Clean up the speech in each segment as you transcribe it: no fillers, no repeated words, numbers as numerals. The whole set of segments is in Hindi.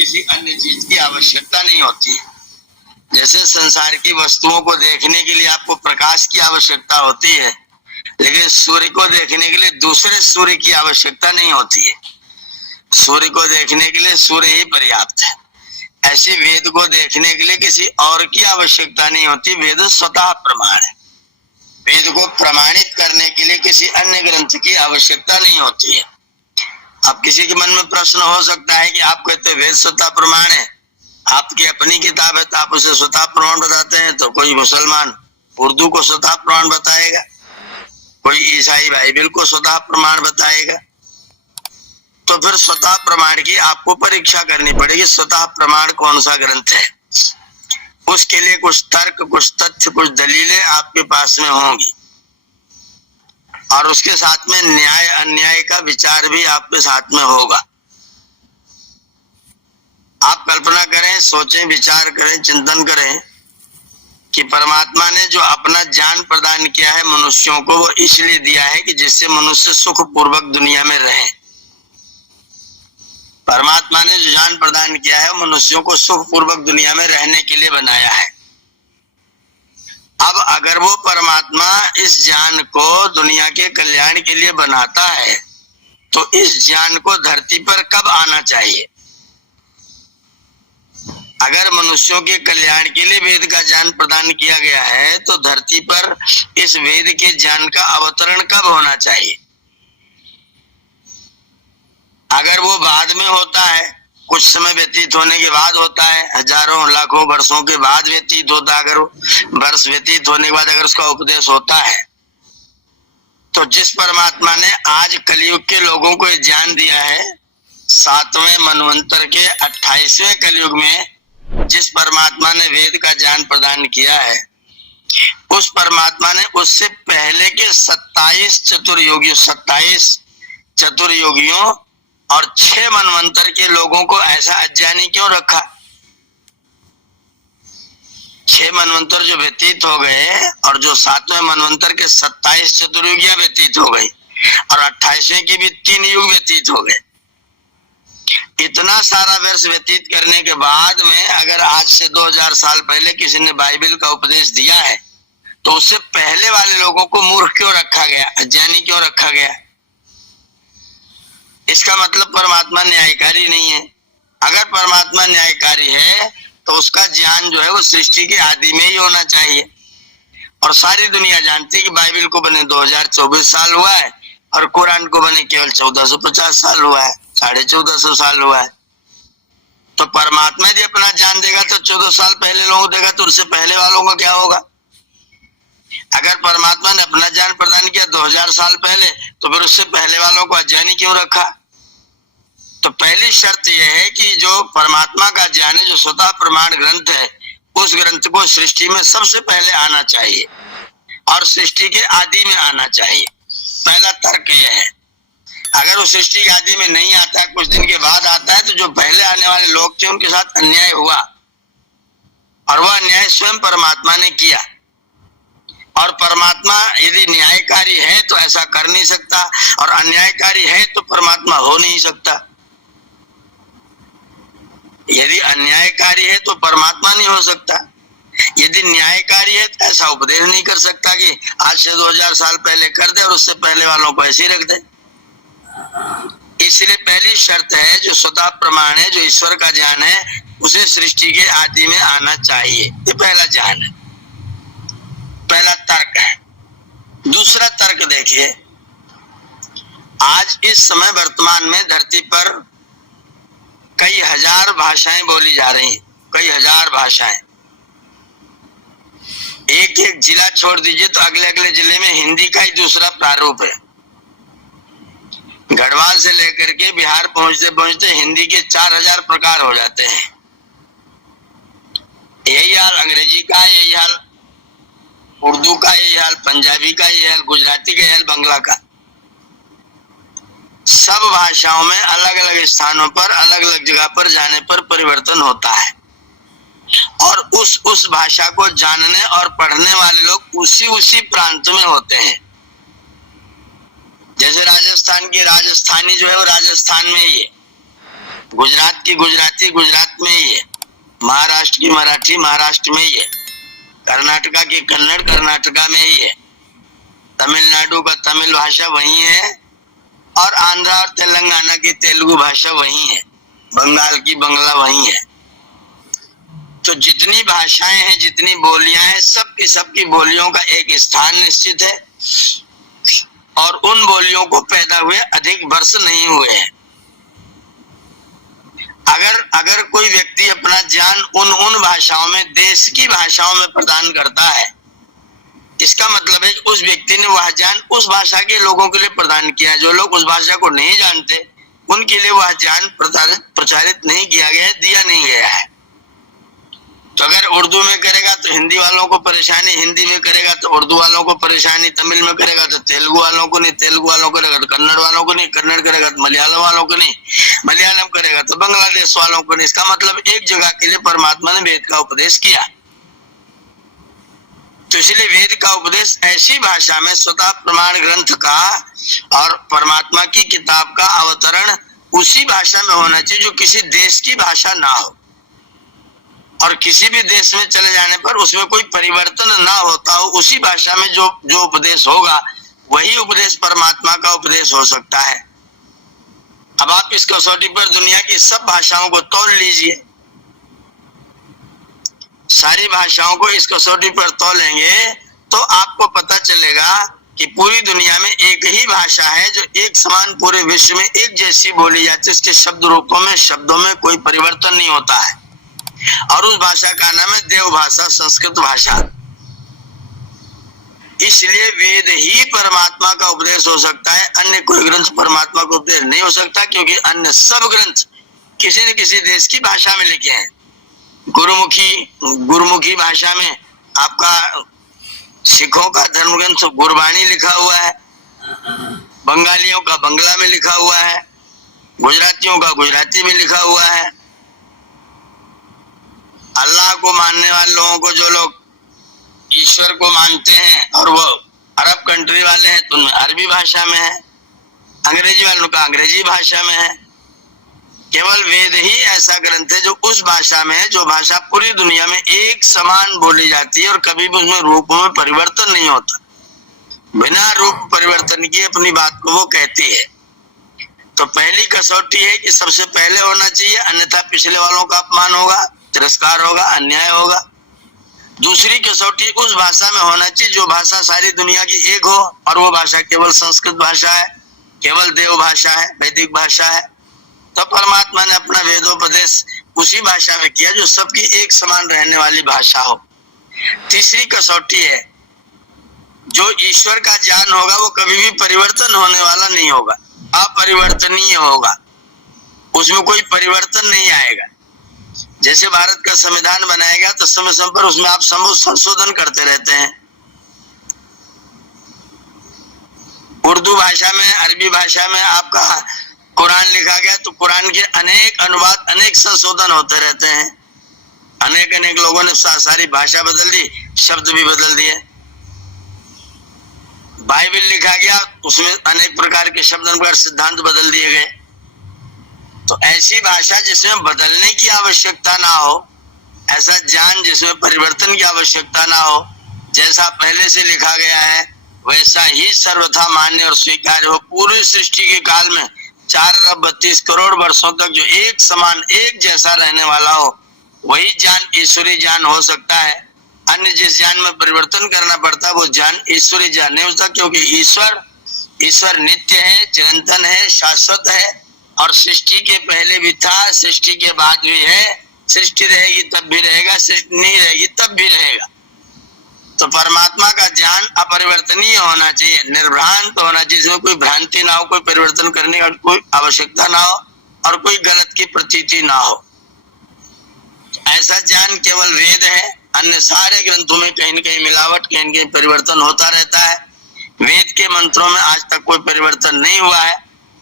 किसी अन्य चीज की आवश्यकता नहीं होती है। जैसे संसार की वस्तुओं को देखने के लिए आपको प्रकाश की आवश्यकता होती है, लेकिन सूर्य को देखने के लिए दूसरे सूर्य की आवश्यकता नहीं होती है। सूर्य को देखने के लिए सूर्य ही पर्याप्त है। ऐसे वेद को देखने के लिए किसी और की आवश्यकता नहीं होती, वेद स्वतः प्रमाण है। वेद को प्रमाणित करने के लिए किसी अन्य ग्रंथ की आवश्यकता नहीं होती है। अब किसी के मन में प्रश्न हो सकता है कि आप कहते वेद स्वतः प्रमाण है, आपकी अपनी किताब है तो आप उसे स्वतः प्रमाण बताते हैं, तो कोई मुसलमान उर्दू को स्वतः प्रमाण बताएगा, कोई ईसाई बाइबल को स्वतः प्रमाण बताएगा। तो फिर स्वतः प्रमाण की आपको परीक्षा करनी पड़ेगी, स्वतः प्रमाण कौन सा ग्रंथ है। उसके लिए कुछ तर्क, कुछ तथ्य, कुछ दलीलें आपके पास में होंगी, और उसके साथ में न्याय अन्याय का विचार भी आपके साथ में होगा। आप कल्पना करें, सोचें, विचार करें, चिंतन करें कि परमात्मा ने जो अपना ज्ञान प्रदान किया है मनुष्यों को, वो इसलिए दिया है कि जिससे मनुष्य सुख पूर्वक दुनिया में रहे। परमात्मा ने जो ज्ञान प्रदान किया है मनुष्यों को सुख पूर्वक दुनिया में रहने के लिए बनाया है। अब अगर वो परमात्मा इस ज्ञान को दुनिया के कल्याण के लिए बनाता है, तो इस ज्ञान को धरती पर कब आना चाहिए? अगर मनुष्यों के कल्याण के लिए वेद का ज्ञान प्रदान किया गया है, तो धरती पर इस वेद के ज्ञान का अवतरण कब होना चाहिए? अगर वो बाद में होता है, कुछ समय व्यतीत होने के बाद होता है, हजारों लाखों वर्षों के बाद व्यतीत होता है, अगर वर्ष व्यतीत होने के बाद अगर उसका उपदेश होता है, तो जिस परमात्मा ने आज कलयुग के लोगों को ज्ञान दिया है, 7वें मनवंतर के 28वें कलयुग में जिस परमात्मा ने वेद का ज्ञान प्रदान किया है, उस परमात्मा ने उससे पहले के 27 चतुर्योगियों और 6 मनवंतर के लोगों को ऐसा अज्ञानी क्यों रखा? 6 मनवंतर जो व्यतीत हो गए और जो 7वें मनवंतर के 27 चतुर्युगियां व्यतीत हो गई और 28वें की भी 3 युग व्यतीत हो गए। इतना सारा वर्ष व्यतीत करने के बाद में अगर आज से 2000 साल पहले किसी ने बाइबल का उपदेश दिया है, तो उससे पहले वाले लोगों को मूर्ख क्यों रखा गया, अज्ञानी क्यों रखा गया? इसका मतलब परमात्मा न्यायकारी नहीं है। अगर परमात्मा न्यायकारी है तो उसका ज्ञान जो है वो सृष्टि के आदि में ही होना चाहिए। और सारी दुनिया जानती है कि बाइबल को बने 2024 साल हुआ है और कुरान को बने केवल 1450 साल हुआ है, 1450 साल हुआ है। तो परमात्मा यदि अपना ज्ञान देगा तो 14 साल पहले लोगों को देगा, तो उससे पहले वालों का क्या होगा? अगर परमात्मा ने अपना ज्ञान प्रदान किया 2000 साल पहले, तो फिर उससे पहले वालों को अज्ञानी क्यों रखा? तो पहली शर्त यह है कि जो परमात्मा का ज्ञान है, जो स्वतः प्रमाण ग्रंथ है, उस ग्रंथ को सृष्टि में सबसे पहले आना चाहिए और सृष्टि के आदि में आना चाहिए। पहला तर्क यह है। अगर वो सृष्टि के आदि में नहीं आता, कुछ दिन के बाद आता है, तो जो पहले आने वाले लोग थे उनके साथ अन्याय हुआ, और वह अन्याय स्वयं परमात्मा ने किया। और परमात्मा यदि न्यायकारी है तो ऐसा कर नहीं सकता, और अन्यायकारी है तो परमात्मा हो नहीं सकता। यदि अन्यायकारी है तो परमात्मा नहीं हो सकता, यदि न्यायकारी है तो ऐसा उपदेश नहीं कर सकता कि आज से 2000 साल पहले कर दे और उससे पहले वालों को ऐसे ही रख दे। इसलिए पहली शर्त है, जो स्वतः प्रमाण है, जो ईश्वर का ज्ञान है, उसे सृष्टि के आदि में आना चाहिए। ये पहला ज्ञान है, पहला तर्क है। दूसरा तर्क देखिए, आज इस समय वर्तमान में धरती पर कई हजार भाषाएं बोली जा रही हैं, कई हजार भाषाएं। एक एक जिला छोड़ दीजिए तो अगले अगले जिले में हिंदी का ही दूसरा प्रारूप है। गढ़वाल से लेकर के बिहार पहुंचते पहुंचते हिंदी के 4000 प्रकार हो जाते हैं। यही हाल अंग्रेजी का, यही हाल उर्दू का, यही हाल पंजाबी का, यही हाल गुजराती का, यही हाल बंगला का। सब भाषाओं में अलग अलग स्थानों पर, अलग अलग जगह पर जाने पर परिवर्तन होता है, और उस भाषा को जानने और पढ़ने वाले लोग उसी प्रांत में होते हैं। जैसे राजस्थान की राजस्थानी जो है वो राजस्थान में ही है, गुजरात की गुजराती गुजरात में ही है, महाराष्ट्र की मराठी महाराष्ट्र में ही है, कर्नाटका की कन्नड़ कर्नाटका में ही है, तमिलनाडु का तमिल भाषा वही है, और आंध्रा और तेलंगाना की तेलुगु भाषा वही है, बंगाल की बंगला वही है। तो जितनी भाषाएं हैं, जितनी बोलियां हैं, सबकी बोलियों का एक स्थान निश्चित है, और उन बोलियों को पैदा हुए अधिक वर्ष नहीं हुए हैं। अगर कोई व्यक्ति अपना ज्ञान उन भाषाओं में, देश की भाषाओं में प्रदान करता है, इसका मतलब है कि उस व्यक्ति ने वह ज्ञान उस भाषा के लोगों के लिए प्रदान किया। जो लोग उस भाषा को नहीं जानते, उनके लिए वह ज्ञान प्रचारित नहीं किया गया है, दिया नहीं गया है। तो अगर उर्दू में करेगा तो हिंदी वालों को परेशानी, हिंदी में करेगा तो उर्दू वालों को परेशानी, तमिल में करेगा तो तेलुगु वालों को नहीं, तेलुगु वालों को करेगा तो कन्नड़ वालों को नहीं, कन्नड़ करेगा तो मलयालम वालों को नहीं, मलयालम करेगा तो बांग्लादेश वालों को नहीं। इसका मतलब एक जगह के लिए परमात्मा ने वेद का उपदेश किया। तो इसलिए वेद का उपदेश ऐसी भाषा में स्वतः प्रमाण ग्रंथ का और परमात्मा की किताब का अवतरण उसी भाषा में होना चाहिए जो किसी देश की भाषा ना हो, और किसी भी देश में चले जाने पर उसमें कोई परिवर्तन ना होता हो। उसी भाषा में जो उपदेश होगा वही उपदेश परमात्मा का उपदेश हो सकता है। अब आप इस कसौटी पर दुनिया की सब भाषाओं को तौल लीजिए, सारी भाषाओं को इस कसौटी पर तौलेंगे तो आपको पता चलेगा कि पूरी दुनिया में एक ही भाषा है जो एक समान पूरे विश्व में एक जैसी बोली जाती है। इसके शब्द रूपों में, शब्दों में कोई परिवर्तन नहीं होता है, और उस भाषा का नाम है देव भाषा, संस्कृत भाषा। इसलिए वेद ही परमात्मा का उपदेश हो सकता है, अन्य कोई ग्रंथ परमात्मा का उपदेश नहीं हो सकता, क्योंकि अन्य सब ग्रंथ किसी न किसी देश की भाषा में लिखे हैं। गुरुमुखी भाषा में आपका सिखों का धर्म ग्रंथ गुरबाणी लिखा हुआ है, बंगालियों का बंगला में लिखा हुआ है, गुजरातियों का गुजराती में लिखा हुआ है। अल्लाह को मानने वाले लोगों को, जो लोग ईश्वर को मानते हैं और वो अरब कंट्री वाले हैं, तो उनमें अरबी भाषा में है, अंग्रेजी वालों का अंग्रेजी भाषा में है। केवल वेद ही ऐसा ग्रंथ है जो उस भाषा में है जो भाषा पूरी दुनिया में एक समान बोली जाती है, और कभी भी उसमें रूप में परिवर्तन नहीं होता। बिना रूप परिवर्तन किए अपनी बात को वो कहती है। तो पहली कसौटी है कि सबसे पहले होना चाहिए, अन्यथा पिछले वालों का अपमान होगा, तिरस्कार होगा, अन्याय होगा। दूसरी कसौटी उस भाषा में होना चाहिए जो भाषा सारी दुनिया की एक हो, और वो भाषा केवल संस्कृत भाषा है, केवल देव भाषा है, वैदिक भाषा है। तो परमात्मा ने अपना वेदोपदेश उसी भाषा में किया जो सबकी एक समान रहने वाली भाषा हो। तीसरी कसौटी है, जो ईश्वर का ज्ञान होगा वो कभी भी परिवर्तन होने वाला नहीं होगा, अपरिवर्तनीय होगा, उसमें कोई परिवर्तन नहीं आएगा। जैसे भारत का संविधान बनाया गया तो समय समय पर उसमें आप संशोधन करते रहते हैं। उर्दू भाषा में, अरबी भाषा में आपका कुरान लिखा गया तो कुरान के अनेक अनुवाद, अनेक संशोधन होते रहते हैं। अनेक लोगों ने सारी भाषा बदल दी, शब्द भी बदल दिए। बाइबल लिखा गया, उसमें अनेक प्रकार के शब्द, अनुसार सिद्धांत बदल दिए गए। तो ऐसी भाषा जिसमें बदलने की आवश्यकता ना हो, ऐसा ज्ञान जिसमें परिवर्तन की आवश्यकता ना हो, जैसा पहले से लिखा गया है वैसा ही सर्वथा मान्य और स्वीकार्य हो। पूरी सृष्टि के काल में 4 अरब 32 करोड़ वर्षों तक जो एक समान, एक जैसा रहने वाला हो, वही ज्ञान ईश्वरी ज्ञान हो सकता है। अन्य जिस ज्ञान में परिवर्तन करना पड़ता है वो ज्ञान ईश्वरी ज्ञान नहीं हो सकता, क्योंकि ईश्वर नित्य है, चिरंतन है, शाश्वत है, और सृष्टि के पहले भी था, सृष्टि के बाद भी है, सृष्टि रहेगी तब भी रहेगा, सृष्टि नहीं रहेगी तब भी रहेगा। तो परमात्मा का ज्ञान अपरिवर्तनीय होना चाहिए, निर्भ्रांत होना चाहिए, जिसमें कोई भ्रांति ना हो, कोई परिवर्तन करने का कोई आवश्यकता ना हो, और कोई गलत की प्रतीति ना हो। ऐसा ज्ञान केवल वेद है। अन्य सारे ग्रंथों में कहीं न कहीं मिलावट, कहीं न कहीं परिवर्तन होता रहता है। वेद के मंत्रों में आज तक कोई परिवर्तन नहीं हुआ है।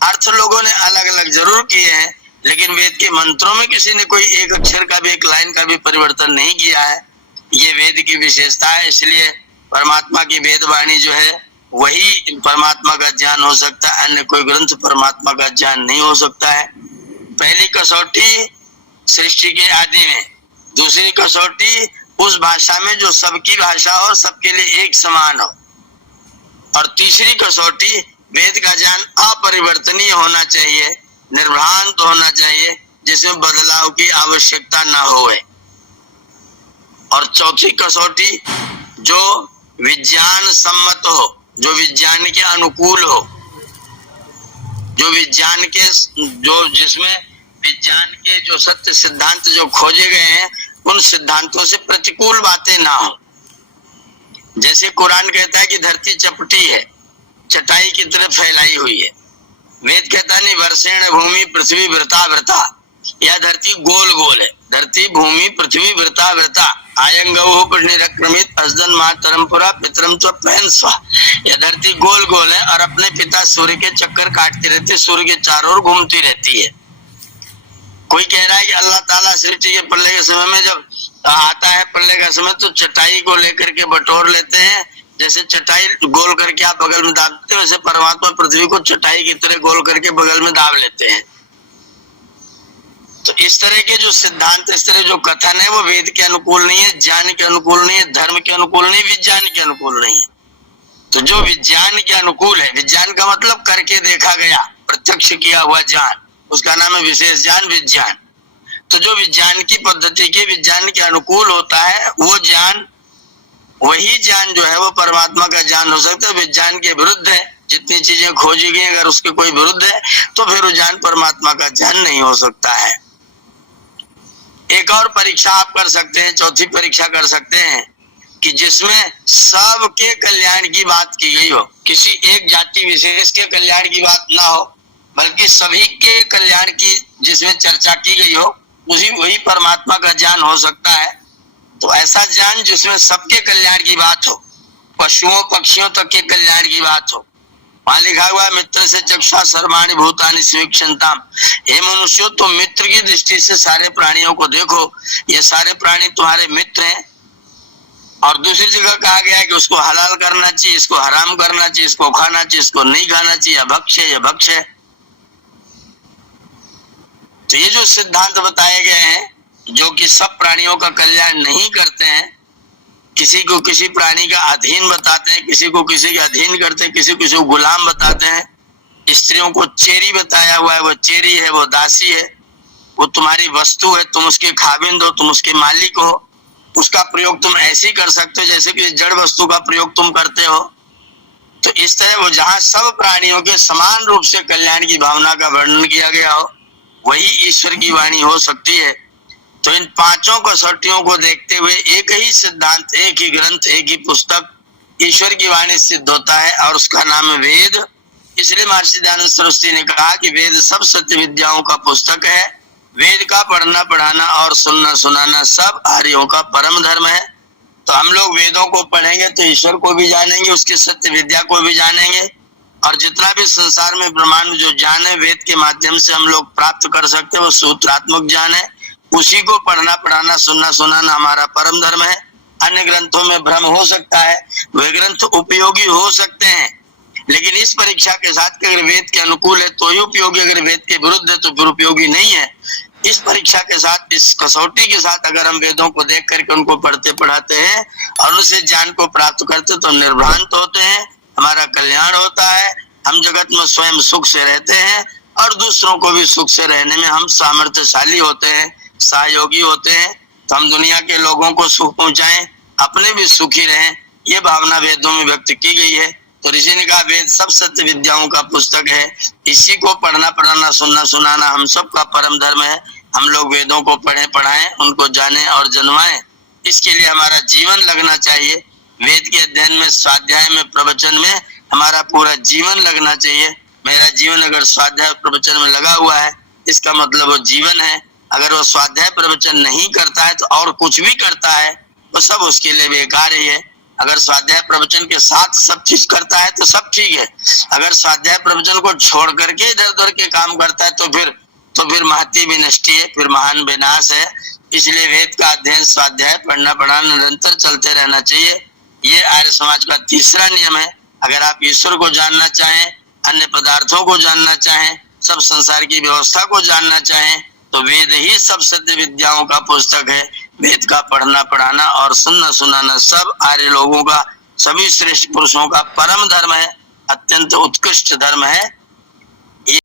अर्थ लोगों ने अलग अलग जरूर किए हैं, लेकिन वेद के मंत्रों में किसी ने कोई एक अक्षर का भी, एक लाइन का भी परिवर्तन नहीं किया है। ये वेद की विशेषता है। इसलिए परमात्मा की वेद वाणी जो है वही परमात्मा का ज्ञान हो सकता है, अन्य कोई ग्रंथ परमात्मा का ज्ञान नहीं हो सकता है। पहली कसौटी सृष्टि के आदि में, दूसरी कसौटी उस भाषा में जो सबकी भाषा हो और सबके लिए एक समान हो, और तीसरी कसौटी वेद का ज्ञान अपरिवर्तनीय होना चाहिए, निर्भ्रांत होना चाहिए, जिसमें बदलाव की आवश्यकता न होए। और चौथी कसौटी जो विज्ञान सम्मत हो, जो विज्ञान के अनुकूल हो, जो विज्ञान के जिसमें विज्ञान के जो सत्य सिद्धांत जो खोजे गए हैं उन सिद्धांतों से प्रतिकूल बातें ना हो। जैसे कुरान कहता है कि धरती चपटी है, चटाई की तरह फैलाई हुई है। वेद कहता नहीं वर्षेण भूमि पृथ्वी वृता वृता, यह धरती गोल गोल है। धरती भूमि पृथ्वी वृता वृता आयंगौ परिनिरक्रमित असदन मातरमपुरा पितरम त्वपैन स्वा, यह धरती गोल गोल है और अपने पिता सूर्य के चक्कर काटती रहती है, सूर्य के चारों ओर घूमती रहती है। कोई कह रहा है कि अल्लाह ताला सृष्टि के प्रलय के समय में जब आता है प्रलय का समय तो चटाई को लेकर के बटोर लेते हैं, जैसे चटाई गोल करके आप बगल में दाबते हैं वैसे परमात्मा पृथ्वी को चटाई की तरह गोल करके बगल में दाब लेते हैं। तो इस तरह के जो सिद्धांत, इस तरह जो कथन है वो वेद के अनुकूल नहीं है, ज्ञान के अनुकूल नहीं है, धर्म के अनुकूल नहीं, विज्ञान के अनुकूल नहीं है। तो जो विज्ञान के अनुकूल है, विज्ञान का मतलब करके देखा गया, प्रत्यक्ष किया हुआ ज्ञान, उसका नाम है विशेष ज्ञान, विज्ञान। तो जो विज्ञान की पद्धति के विज्ञान के अनुकूल होता है वो ज्ञान, वही ज्ञान जो है वो परमात्मा का ज्ञान हो सकता है। विज्ञान के विरुद्ध है, जितनी चीजें खोजी गई अगर उसके कोई विरुद्ध है तो फिर वो ज्ञान परमात्मा का ज्ञान नहीं हो सकता है। एक और परीक्षा आप कर सकते हैं, चौथी परीक्षा कर सकते हैं कि जिसमें सबके कल्याण की बात की गई हो, किसी एक जाति विशेष के कल्याण की बात ना हो बल्कि सभी के कल्याण की जिसमें चर्चा की गई हो, वही परमात्मा का ज्ञान हो सकता है। तो ऐसा ज्ञान जिसमें सबके कल्याण की बात हो, पशुओं पक्षियों तक के कल्याण की बात हो। वहां लिखा हुआ मित्र से चक्षा सर्वाणि भूतानि समीक्षन्ताम, हे मनुष्यों तुम मित्र की दृष्टि से सारे प्राणियों को देखो, ये सारे प्राणी तुम्हारे मित्र हैं। और दूसरी जगह कहा गया है कि उसको हलाल करना चाहिए, इसको हराम करना चाहिए, इसको खाना चाहिए, इसको नहीं खाना चाहिए, अभक्ष है, भक्ष है। तो ये जो सिद्धांत बताए गए हैं जो कि सब प्राणियों का कल्याण नहीं करते हैं, किसी को किसी प्राणी का अधीन बताते हैं, किसी को किसी के अधीन करते हैं, किसी को किसी को गुलाम बताते हैं। स्त्रियों को चेरी बताया हुआ है, वो चेरी है, वो दासी है, वो तुम्हारी वस्तु है, तुम उसके खाविंद हो, तुम उसके मालिक हो। उसका प्रयोग तुम ऐसे ही कर सकते हो जैसे कि जड़ वस्तु का प्रयोग तुम करते हो। तो इस तरह वो जहाँ सब प्राणियों के समान रूप से कल्याण की भावना का वर्णन किया गया हो वही ईश्वर की वाणी हो सकती है। तो इन पांचों कसौटियों को देखते हुए एक ही सिद्धांत, एक ही ग्रंथ, एक ही पुस्तक ईश्वर की वाणी सिद्ध होता है और उसका नाम है वेद। इसलिए महर्षि दयानंद सरस्वती ने कहा कि वेद सब सत्य विद्याओं का पुस्तक है। वेद का पढ़ना पढ़ाना और सुनना सुनाना सब आर्यों का परम धर्म है। तो हम लोग वेदों को पढ़ेंगे तो ईश्वर को भी जानेंगे, उसकी सत्य विद्या को भी जानेंगे, और जितना भी संसार में ब्रह्मांड जो ज्ञान है वेद के माध्यम से हम लोग प्राप्त कर सकते हैं वो सूत्रात्मक ज्ञान है। उसी को पढ़ना पढ़ाना सुनना सुनाना हमारा परम धर्म है। अन्य ग्रंथों में भ्रम हो सकता है, वे ग्रंथ उपयोगी हो सकते हैं, लेकिन इस परीक्षा के साथ अगर वेद के अनुकूल है तो ही उपयोगी, अगर वेद के विरुद्ध है तो फिर उपयोगी नहीं है। इस परीक्षा के साथ, इस कसौटी के साथ अगर हम वेदों को देख करके उनको पढ़ते पढ़ाते हैं और उनसे ज्ञान को प्राप्त करते तो निर्भ्रांत होते हैं, हमारा कल्याण होता है, हम जगत में स्वयं सुख से रहते हैं और दूसरों को भी सुख से रहने में हम सामर्थ्यशाली होते हैं, सहयोगी होते हैं। तो हम दुनिया के लोगों को सुख पहुंचाएं, अपने भी सुखी रहें, ये भावना वेदों में व्यक्त की गई है। तो ऋषि ने कहा वेद सब सत्य विद्याओं का पुस्तक है, इसी को पढ़ना पढ़ाना सुनना सुनाना हम सब का परम धर्म है। हम लोग वेदों को पढ़ें पढ़ाएं, उनको जानें और जनवाएं। इसके लिए हमारा जीवन लगना चाहिए। वेद के अध्ययन में, स्वाध्याय में, प्रवचन में हमारा पूरा जीवन लगना चाहिए। मेरा जीवन अगर स्वाध्याय प्रवचन में लगा हुआ है इसका मतलब वो जीवन है। अगर वो स्वाध्याय प्रवचन नहीं करता है तो और कुछ भी करता है वो सब उसके लिए बेकार ही है। अगर स्वाध्याय प्रवचन के साथ सब चीज करता है तो सब ठीक है, अगर स्वाध्याय प्रवचन को छोड़ करके इधर उधर के काम करता है तो फिर महती विनष्टि है, फिर महान विनाश है। इसलिए वेद का अध्ययन, स्वाध्याय, पढ़ना पढ़ाना निरंतर चलते रहना चाहिए। ये आर्य समाज का तीसरा नियम है। अगर आप ईश्वर को जानना चाहें, अन्य पदार्थों को जानना चाहें, सब संसार की व्यवस्था को जानना चाहें तो वेद ही सब सत्य विद्याओं का पुस्तक है। वेद का पढ़ना पढ़ाना और सुनना सुनाना सब आर्य लोगों का, सभी श्रेष्ठ पुरुषों का परम धर्म है, अत्यंत उत्कृष्ट धर्म है।